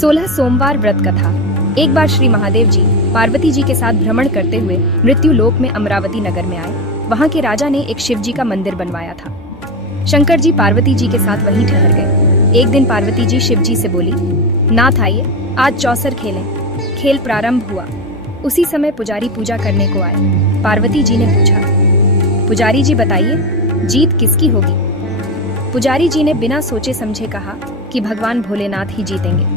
16 सोमवार व्रत कथा। एक बार श्री महादेव जी पार्वती जी के साथ भ्रमण करते हुए मृत्यु लोक में अमरावती नगर में आए। वहाँ के राजा ने एक शिव जी का मंदिर बनवाया था। शंकर जी पार्वती जी के साथ वहीं ठहर गए। एक दिन पार्वती जी शिव जी से बोली, नाथ आइए, आज चौसर खेलें। खेल प्रारंभ हुआ। उसी समय पुजारी पूजा करने को आए। पार्वती जी ने पूछा, पुजारी जी बताइए, जीत किसकी होगी? पुजारी जी ने बिना सोचे समझे कहा कि भगवान भोलेनाथ ही जीतेंगे।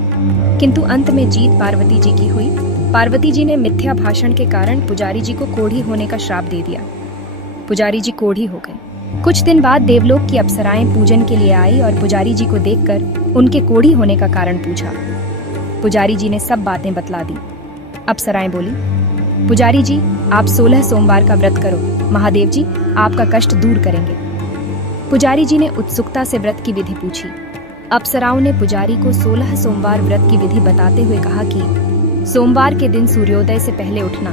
किंतु अंत में जीत पार्वती जी की हुई। पार्वती जी ने मिथ्या भाषण के कारण पुजारी जी को कोढ़ी होने का श्राप दे दिया। पुजारी जी कोढ़ी हो गए। कुछ दिन बाद देवलोक की अप्सराएं पूजन के लिए आई और पुजारी जी को देखकर उनके कोढ़ी होने का कारण पूछा। पुजारी जी ने सब बातें बतला दी। अप्सराएं बोली, पुजारी जी आप 16 सोमवार का व्रत करो, महादेव जी आपका कष्ट दूर करेंगे। पुजारी जी ने उत्सुकता से व्रत की विधि पूछी। अप्सराओं ने पुजारी को 16 सोमवार व्रत की विधि बताते हुए कहा कि सोमवार के दिन सूर्योदय से पहले उठना,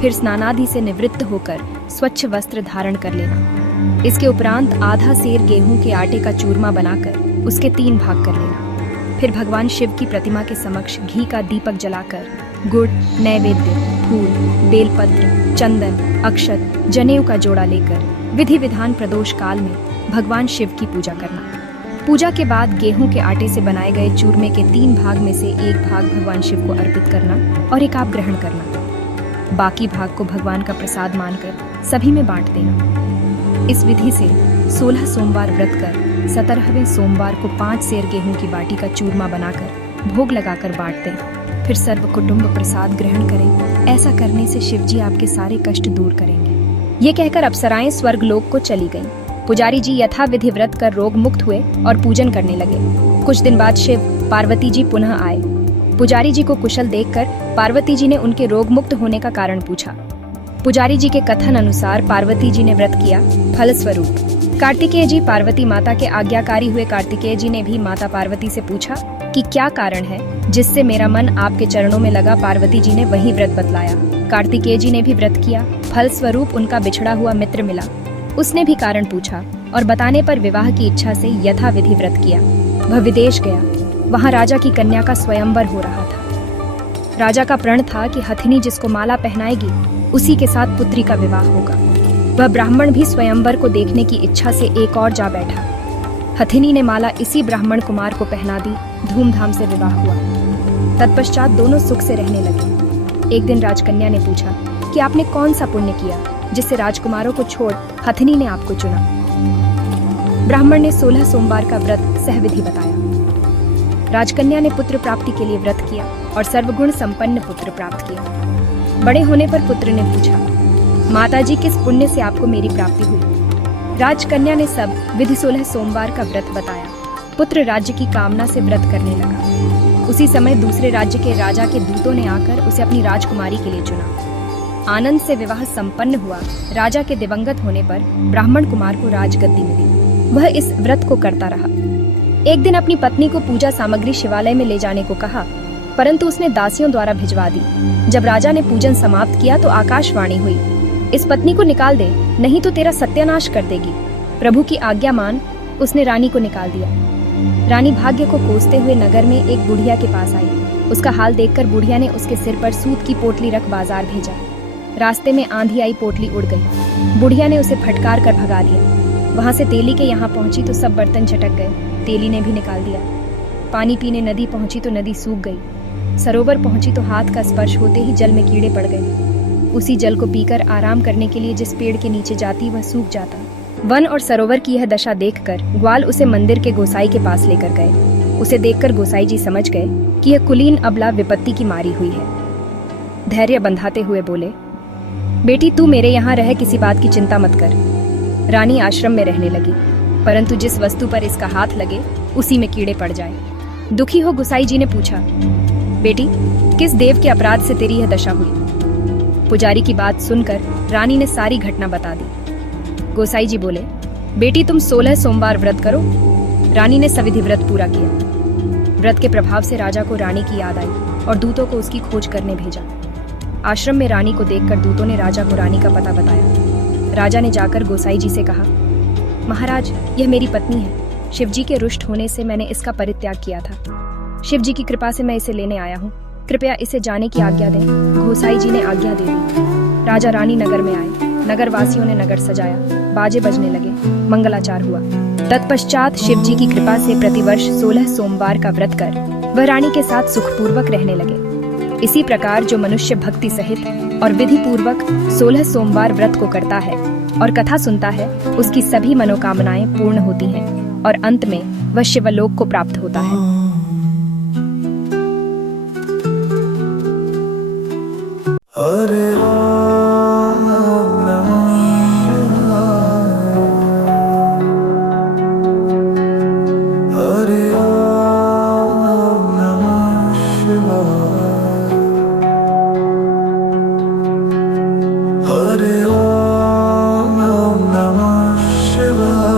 फिर स्नानादि से निवृत्त होकर स्वच्छ वस्त्र धारण कर लेना। इसके उपरांत आधा सेर गेहूं के आटे का चूरमा बनाकर उसके 3 भाग कर लेना। फिर भगवान शिव की प्रतिमा के समक्ष घी का दीपक जलाकर गुड़, नैवेद्य, फूल, बेलपत्र, चंदन, अक्षत, जनेऊ का जोड़ा लेकर विधि विधान प्रदोष काल में भगवान शिव की पूजा करना। पूजा के बाद गेहूं के आटे से बनाए गए चूरमे के 3 भाग में से 1 भाग भगवान शिव को अर्पित करना और 1 आप ग्रहण करना। बाकी भाग को भगवान का प्रसाद मानकर सभी में बांट देना। इस विधि से 16 सोमवार व्रत कर 17वें सोमवार को 5 सेर गेहूं की बाटी का चूरमा बनाकर भोग लगाकर बांट दें। फिर सर्व कुटुंब प्रसाद ग्रहण करें। ऐसा करने से शिव जी आपके सारे कष्ट दूर करेंगे। ये कहकर अप्सराएं स्वर्गलोक को चली गईं। पुजारी जी यथा विधि व्रत कर रोग मुक्त हुए और पूजन करने लगे। कुछ दिन बाद शिव पार्वती जी पुनः आए। पुजारी जी को कुशल देखकर पार्वती जी ने उनके रोग मुक्त होने का कारण पूछा। पुजारी जी के कथन अनुसार पार्वती जी ने व्रत किया। फलस्वरूप कार्तिकेय जी पार्वती माता के आज्ञाकारी हुए। कार्तिकेय जी ने भी माता पार्वती से पूछा कि क्या कारण है जिससे मेरा मन आपके चरणों में लगा। पार्वती जी ने वही व्रत बतलाया। कार्तिकेय जी ने भी व्रत किया। फलस्वरूप उनका बिछड़ा हुआ मित्र मिला। उसने भी कारण पूछा और बताने पर विवाह की इच्छा से यथा विधि व्रत किया। वह विदेश गया। वहां राजा की कन्या का स्वयंवर हो रहा था। राजा का प्रण था कि हथिनी जिसको माला पहनाएगी उसी के साथ पुत्री का विवाह होगा। वह ब्राह्मण भी स्वयंवर को देखने की इच्छा से एक और जा बैठा। हथिनी ने माला इसी ब्राह्मण कुमार को पहना दी। धूमधाम से विवाह हुआ। तत्पश्चात दोनों सुख से रहने लगे। एक दिन राजकन्या ने पूछा कि आपने कौन सा पुण्य किया जिससे राजकुमारों को छोड़ हथिनी ने आपको चुना? ब्राह्मण ने 16 सोमवार का व्रत सहविधि बताया। राजकन्या ने पुत्र प्राप्ति के लिए व्रत किया और सर्वगुण संपन्न पुत्र प्राप्त किया। बड़े होने पर पुत्र ने पूछा, माताजी किस पुण्य से आपको मेरी प्राप्ति हुई? राजकन्या ने सब विधि 16 सोमवार का व्रत बताया। पुत्र राज्य की कामना से व्रत करने लगा। उसी समय दूसरे राज्य के राजा के दूतों ने आकर उसे अपनी राजकुमारी के लिए चुना। आनंद से विवाह संपन्न हुआ। राजा के दिवंगत होने पर ब्राह्मण कुमार को राजगद्दी मिली। वह इस व्रत को करता रहा। एक दिन अपनी पत्नी को पूजा सामग्री शिवालय में ले जाने को कहा, परंतु उसने दासियों द्वारा भिजवा दी। जब राजा ने पूजन समाप्त किया तो आकाशवाणी हुई, इस पत्नी को निकाल दे, नहीं तो तेरा सत्यानाश कर देगी। प्रभु की आज्ञा मान उसने रानी को निकाल दिया। रानी भाग्य को कोसते हुए नगर में एक बुढ़िया के पास आई। उसका हाल देखकर बुढ़िया ने उसके सिर पर सूत की पोटली रख बाजार भेजा। रास्ते में आंधी आई, पोटली उड़ गई। बुढ़िया ने उसे फटकार कर भगा दिया। वहां से तेली के यहाँ पहुंची तो सब बर्तन झटक गए। तेली ने भी निकाल दिया। पानी पीने नदी पहुंची तो नदी सूख गई। सरोवर पहुंची तो हाथ का स्पर्श होते ही जल में कीड़े पड़ गए। उसी जल को पीकर आराम करने के लिए जिस पेड़ के नीचे जाती वह सूख जाता। वन और सरोवर की यह दशा देखकर ग्वाल उसे मंदिर के गोसाई के पास लेकर गए। उसे देखकर गोसाई जी समझ गए कि यह कुलीन अबला विपत्ति की मारी हुई है। धैर्य बंधाते हुए बोले, बेटी तू मेरे यहाँ रह, किसी बात की चिंता मत कर। रानी आश्रम में रहने लगी, परंतु जिस वस्तु पर इसका हाथ लगे उसी में कीड़े पड़ जाए। दुखी हो गोसाई जी ने पूछा, बेटी किस देव के अपराध से तेरी यह दशा हुई? पुजारी की बात सुनकर रानी ने सारी घटना बता दी। गोसाई जी बोले, बेटी तुम 16 सोमवार व्रत करो। रानी ने सविधि व्रत पूरा किया। व्रत के प्रभाव से राजा को रानी की याद आई और दूतों को उसकी खोज करने भेजा। आश्रम में रानी को देखकर दूतों ने राजा को रानी का पता बताया। राजा ने जाकर गोसाई जी से कहा, महाराज यह मेरी पत्नी है। शिवजी के रुष्ट होने से मैंने इसका परित्याग किया था। शिव जी की कृपा से मैं इसे लेने आया हूँ, कृपया इसे जाने की आज्ञा दें। घोसाई जी ने आज्ञा दे दी। राजा रानी नगर में आए। नगर वासियों ने नगर सजाया, बाजे बजने लगे, मंगलाचार हुआ। तत्पश्चात शिव जी की कृपा से प्रतिवर्ष 16 सोमवार का व्रत कर वह रानी के साथ सुखपूर्वक रहने लगे। इसी प्रकार जो मनुष्य भक्ति सहित और विधि पूर्वक 16 सोमवार व्रत को करता है और कथा सुनता है, उसकी सभी मनोकामनाएं पूर्ण होती हैं और अंत में वह शिवलोक को प्राप्त होता है। अरे